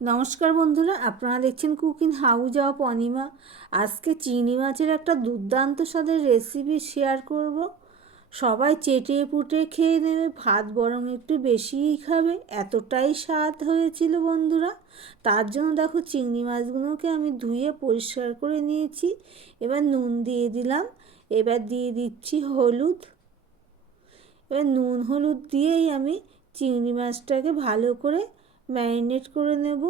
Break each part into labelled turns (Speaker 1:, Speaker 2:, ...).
Speaker 1: নমস্কার বন্ধুরা, আপনারা দেখছেন কুকিং হাউজ অফ অনিমা। আজকে চিংড়ি মাছের একটা দুর্দান্ত স্বাদের রেসিপি শেয়ার করব। সবাই চেটে পুটে খেয়ে নেবে, ভাত বরং একটু বেশিই খাবে। এতটাই স্বাদ হয়েছিল বন্ধুরা। তার জন্য দেখো চিংড়ি মাছগুলোকে আমি ধুয়ে পরিষ্কার করে নিয়েছি। এবার নুন দিয়ে দিলাম। এবার দিয়ে দিচ্ছি হলুদ। এবার নুন হলুদ দিয়েই আমি চিংড়ি মাছটাকে ভালো করে ম্যারিনেট করে নেব।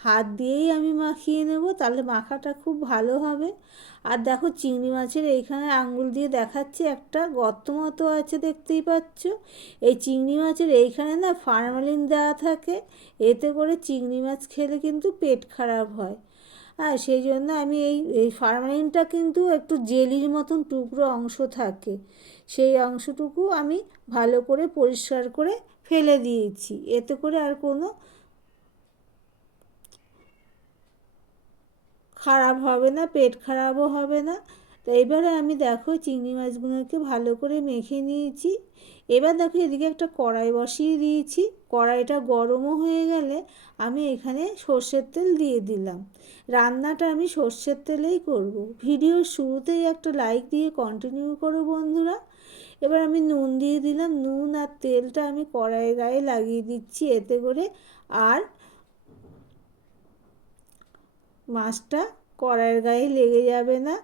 Speaker 1: হাত দিয়েই আমি মাখিয়ে নেব, তাহলে মাখাটা খুব ভালো হবে। আর দেখো চিংড়ি মাছের এইখানে আঙ্গুল দিয়ে দেখাচ্ছি, একটা গর্ত মতো আছে দেখতেই পাচ্ছ। এই চিংড়ি মাছের এইখানে না ফার্মালিন দেওয়া থাকে, এতে করে চিংড়ি মাছ খেলে কিন্তু পেট খারাপ হয়। হ্যাঁ সেই জন্য আমি এই এই ফার্মালিনটা কিন্তু একটু জেলির মতন টুকরো অংশ থাকে। সেই অংশটুকু আমি ভালো করে পরিষ্কার করে ফেলে দিয়েছি। এতে করে আর কোনো খারাপ হবে না, পেট খারাপও হবে না। তো এবারে আমি দেখো চিংড়ি মাছগুলোকে ভালো করে মেখে নিয়েছি। এবার দেখো এদিকে একটা কড়াই বসিয়ে দিয়েছি। কড়াইটা গরমও হয়ে গেলে আমি এখানে সর্ষের তেল দিয়ে দিলাম। রান্নাটা আমি সর্ষের তেলেই করব। ভিডিওর শুরুতেই একটা লাইক দিয়ে কন্টিনিউ করো বন্ধুরা। এবার আমি নুন দিয়ে দিলাম। নুন আর তেলটা আমি কড়াইয়ের গায়ে লাগিয়ে দিচ্ছি এতে করে। আর মাছটা কড়াইয়ের গায়ে লেগে যাবে না।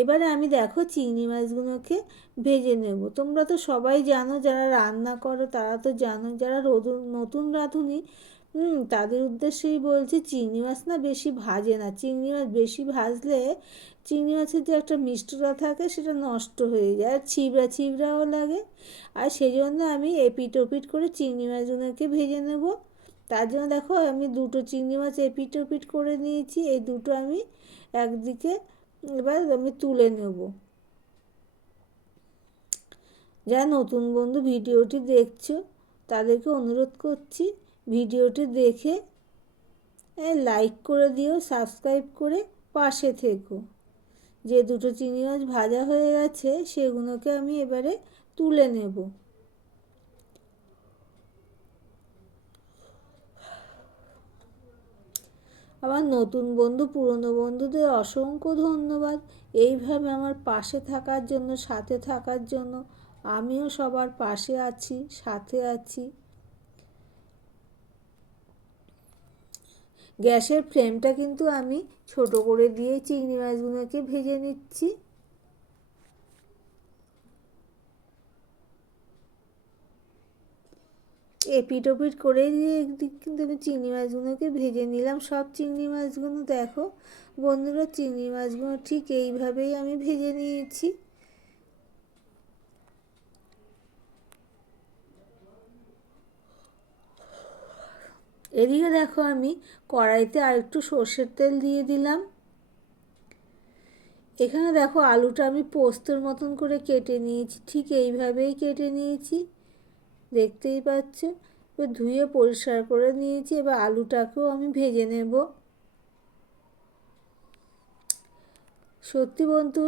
Speaker 1: এবারে আমি দেখো চিংড়ি মাছগুলোকে ভেজে নেব। তোমরা তো সবাই জানো যারা রান্না করো, তারা তো জানো, যারা নতুন রাঁধুনি হুম, তাদের উদ্দেশ্যেই বলছি চিংড়ি মাছ না বেশি ভাজে না। চিংড়ি মাছ বেশি ভাজলে চিংড়ি মাছের যে একটা মিষ্টতা থাকে সেটা নষ্ট হয়ে যায়, আর ছিবড়া ছিবড়াও লাগে। আর সেই জন্য আমি এপিট ওপিট করে চিংড়ি মাছগুলোকে ভেজে নেব। তার জন্য দেখো আমি দুটো চিংড়ি মাছ এপিট ওপিট করে নিয়েছি, এই দুটো আমি একদিকে এবার আমি তুলে নেব। যারা নতুন বন্ধু ভিডিওটি দেখছ তাদেরকে অনুরোধ করছি ভিডিওটি দেখে লাইক করে দিও সাবস্ক্রাইব করে পাশে থেকো। যে দুটো চিংড়ি মাছ ভাজা হয়ে গেছে, সেগুলোকে আমি এবারে তুলে নেব। আমার নতুন বন্ধু, পুরনো বন্ধুদের অসংখ্য ধন্যবাদ। এইভাবে আমার পাশে থাকার জন্য, সাথে থাকার জন্য, আমিও সবার পাশে আছি, সাথে আছি। গ্যাসের ফ্লেমটা কিন্তু আমি ছোট করে দিয়ে চিংড়ি মাছগুলোকে ভেজে নিচ্ছি। এপিট ওপিট করে দিয়ে একদিক কিন্তু আমি চিংড়ি মাছগুলোকে ভেজে নিলাম। সব চিংড়ি মাছগুলো দেখো, বন্ধুরা, চিংড়ি মাছগুলো ঠিক এইভাবেই আমি ভেজে নিয়েছি। এদিকে দেখো আমি কড়াইতে আর একটু সর্ষের তেল দিয়ে দিলাম। এখানে দেখো আলুটা আমি পোস্তর মতন করে কেটে নিয়েছি, ঠিক এইভাবেই কেটে নিয়েছি, দেখতেই পাচ্ছ। এবার ধুয়ে পরিষ্কার করে নিয়েছি, এবার আলুটাকেও আমি ভেজে নেব। সত্যি বন্ধু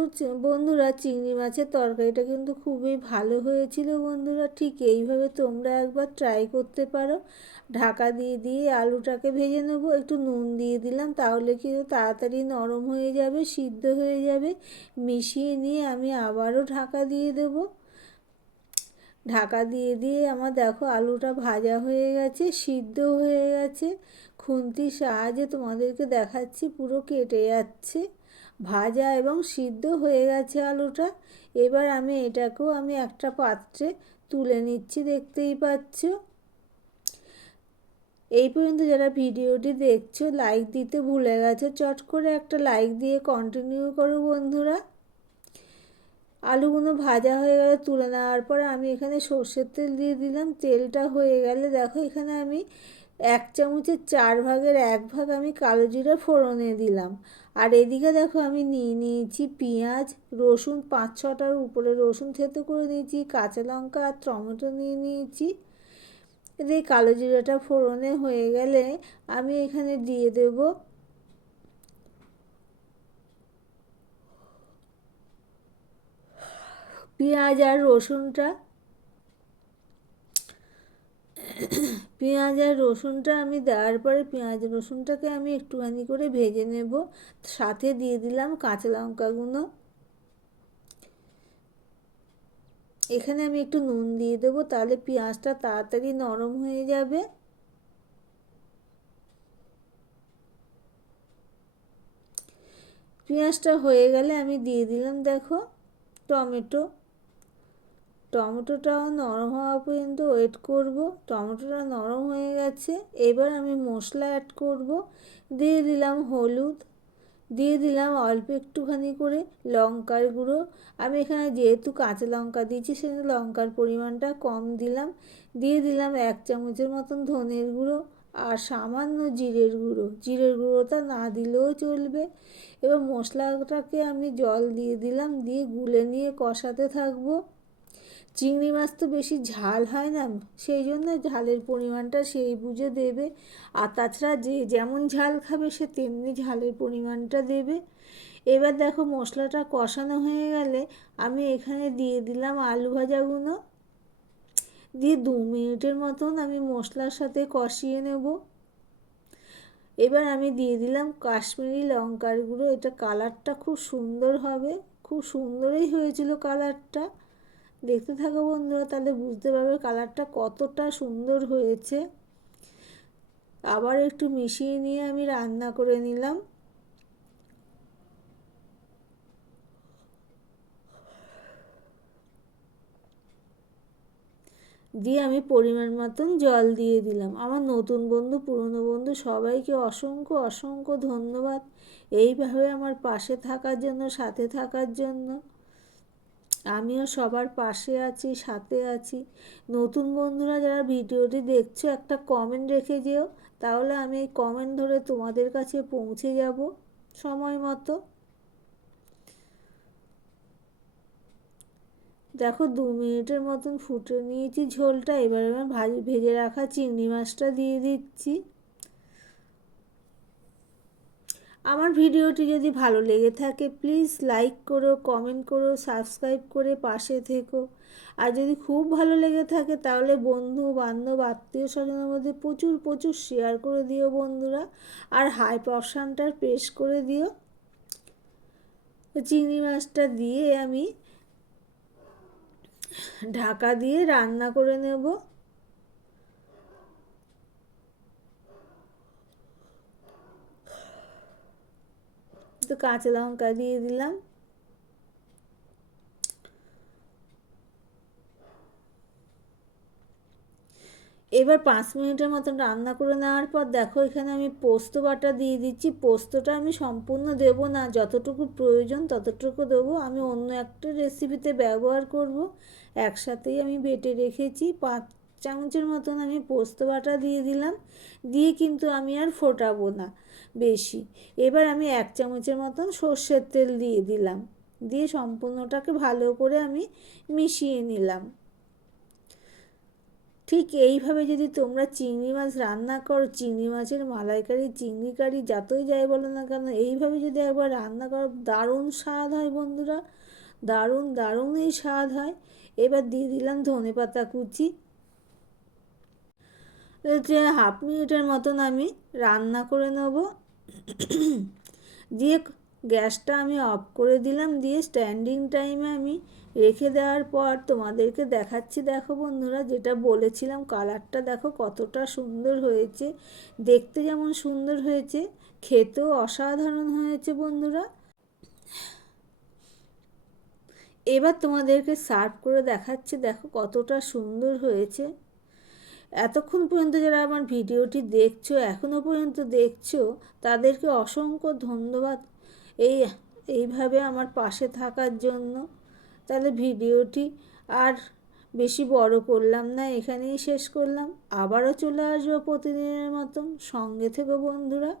Speaker 1: বন্ধুরা, চিংড়ি মাছের তরকারিটা কিন্তু খুবই ভালো হয়েছিল বন্ধুরা। ঠিক এইভাবে তোমরা একবার ট্রাই করতে পারো। ঢাকা দিয়ে দিয়ে আলুটাকে ভেজে নেব, একটু নুন দিয়ে দিলাম, তাহলে কিন্তু তাড়াতাড়ি নরম হয়ে যাবে, সিদ্ধ হয়ে যাবে। মিশিয়ে নিয়ে আমি আবারও ঢাকা দিয়ে দেবো। ঢাকা দিয়ে দিয়ে আমার দেখো আলুটা ভাজা হয়ে গেছে, সিদ্ধ হয়ে গেছে। খুন্তির সাহায্যে তোমাদেরকে দেখাচ্ছি, পুরো কেটে যাচ্ছে। ভাজা এবং সিদ্ধ হয়ে গেছে আলুটা। এবার আমি এটাকেও আমি একটা পাত্রে তুলে নিচ্ছি, দেখতেই পাচ্ছ। এই পর্যন্ত যারা ভিডিওটি দেখছ লাইক দিতে ভুলে গেছে, চট করে একটা লাইক দিয়ে কন্টিনিউ করো বন্ধুরা। আলুগুলো ভাজা হয়ে গেলে, তুলে নেওয়ার পর আমি এখানে সর্ষের তেল দিয়ে দিলাম। তেলটা হয়ে গেলে দেখো এখানে আমি এক চামচের চার ভাগের এক ভাগ আমি কালো জিরা ফোড়নে দিলাম। আর এদিকে দেখো আমি নিয়ে নিয়েছি পেঁয়াজ, রসুন, পাঁচ ছটার উপরে রসুন থেতো করে নিয়েছি কাঁচা লঙ্কা আর টমেটো নিয়ে নিয়েছি। এদিকে কালো জিরাটা ফোড়নে হয়ে গেলে আমি এখানে দিয়ে দেব পেঁয়াজ আর রসুনটা। পেঁয়াজ আর রসুনটা আমি দেওয়ার পরে পেঁয়াজ রসুনটাকে আমি একটুখানি করে ভেজে নেব। সাথে দিয়ে দিলাম কাঁচা লঙ্কাগুলো এখানে আমি একটু নুন দিয়ে দেবো, তাহলে পেঁয়াজটা তাড়াতাড়ি নরম হয়ে যাবে। পেঁয়াজটা হয়ে গেলে আমি দিয়ে দিলাম, দেখো, টমেটো। টমেটোটাও নরম হওয়া পর্যন্ত ওয়েট করব। টমেটোটা নরম হয়ে গেছে, এবার আমি মশলা অ্যাড করব। দিয়ে দিলাম হলুদ, দিয়ে দিলাম অল্প একটুখানি করে লঙ্কার গুঁড়ো। আমি এখানে যেহেতু কাঁচা লঙ্কা দিয়েছি সেখানে লঙ্কার পরিমাণটা কম দিলাম। দিয়ে দিলাম এক চামচের মতন ধনের গুঁড়ো আর সামান্য জিরের গুঁড়ো। জিরের গুঁড়োটা না দিলেও চলবে। এবার মশলাটাকে আমি জল দিয়ে দিলাম, দিয়ে গুলে নিয়ে কষাতে থাকব। চিংড়ি মাছ তো বেশি ঝাল হয় না, সেই জন্য ঝালের পরিমাণটা সেই বুঝে দেবে। আর তাছাড়া যে যেমন ঝাল খাবে সে তেমনি ঝালের পরিমাণটা দেবে। এবার দেখো মশলাটা কষানো হয়ে গেলে আমি এখানে দিয়ে দিলাম আলু ভাজাগুলো দিয়ে দু মিনিটের মতন আমি মশলার সাথে কষিয়ে নেব। এবার আমি দিয়ে দিলাম কাশ্মীরি লঙ্কার গুঁড়ো। এটা কালারটা খুব সুন্দর হবে, খুব সুন্দরই হয়েছিল কালারটা। দেখতে থাকো বন্ধুরা, তাহলে বুঝতে পারবে কালারটা কতটা সুন্দর হয়েছে। আবার একটু মিশিয়ে নিয়ে আমি রান্না করে নিলাম। দিয়ে আমি পরিমাণ মতন জল দিয়ে দিলাম। আমার নতুন বন্ধু, পুরনো বন্ধু সবাইকে অসংখ্য অসংখ্য ধন্যবাদ। এইভাবে আমার পাশে থাকার জন্য, সাথে থাকার জন্য। আমিও সবার পাশে আছি, সাথে আছি। নতুন বন্ধুরা যারা ভিডিওটি দেখছ, একটা কমেন্ট রেখে যেও। তাহলে আমি এই কমেন্ট ধরে তোমাদের কাছে পৌঁছে যাব সময় মতো। দেখো, দু মিনিটের মতন ফুটে নিয়েছি ঝোলটা। এবার আমি ভাজি, ভেজে রাখা চিংড়ি মাছটা দিয়ে দিচ্ছি। আমার ভিডিওটি যদি ভালো লেগে থাকে প্লিজ লাইক করো কমেন্ট করো সাবস্ক্রাইব করে পাশে থেকো। আর যদি খুব ভালো লেগে থাকে, তাহলে বন্ধু, বান্ধব আত্মীয় স্বজনের মধ্যে প্রচুর প্রচুর শেয়ার করে দিও বন্ধুরা। আর হাইপ অপশানটা প্রেস করে দিও। চিংড়ি মাছটা দিয়ে আমি ঢাকা দিয়ে রান্না করে নেব। তো কাঁচা লঙ্কা দিয়ে দিলাম। এবার পাঁচ মিনিটের মতন রান্না করে নেওয়ার পর দেখো এখানে আমি পোস্ত বাটা দিয়ে দিচ্ছি। পোস্তটা আমি সম্পূর্ণ দেব না, যতটুকু প্রয়োজন ততটুকু দেবো। আমি অন্য একটা রেসিপিতে ব্যবহার করব। একসাথেই আমি বেটে রেখেছি। পাঁচ চামচের মতন আমি পোস্ত বাটা দিয়ে দিলাম, দিয়ে কিন্তু আমি আর ফোটাবো না বেশি। এবার আমি এক চামচের মতন সর্ষের তেল দিয়ে দিলাম, দিয়ে সম্পূর্ণটাকে ভালো করে আমি মিশিয়ে নিলাম। ঠিক এইভাবে যদি তোমরা চিংড়ি মাছ রান্না করো, চিংড়ি মাছের মালাইকারি, চিংড়ি কারি, যতই যাই বলো না কেন, এইভাবে যদি একবার রান্না করো, দারুণ স্বাদ হয় বন্ধুরা, দারুণ দারুণ এই স্বাদ হয়। এবার দিয়ে দিলাম ধনে পাতা কুচি যে হাফ মিনিটের মতন আমি রান্না করে নেব। দিয়ে গ্যাসটা আমি অফ করে দিলাম। দিয়ে স্ট্যান্ডিং টাইমে আমি রেখে দেওয়ার পর তোমাদেরকে দেখাচ্ছি। দেখো বন্ধুরা, যেটা বলেছিলাম, কালারটা দেখো কতটা সুন্দর হয়েছে। দেখতে যেমন সুন্দর হয়েছে, খেতেও অসাধারণ হয়েছে বন্ধুরা। এবার তোমাদেরকে সার্ভ করে দেখাচ্ছি। দেখো কতটা সুন্দর হয়েছে। এতক্ষণ পর্যন্ত যারা আমার ভিডিওটি দেখছ এখনও পর্যন্ত দেখছ, তাদেরকে অসংখ্য ধন্যবাদ। এই, এইভাবে আমার পাশে থাকার জন্য। তাহলে ভিডিওটি আর বেশি বড় করলাম না, এখানেই শেষ করলাম। আবারও চলে আসব প্রতিদিনের মতন। সঙ্গে থেকে বন্ধুরা।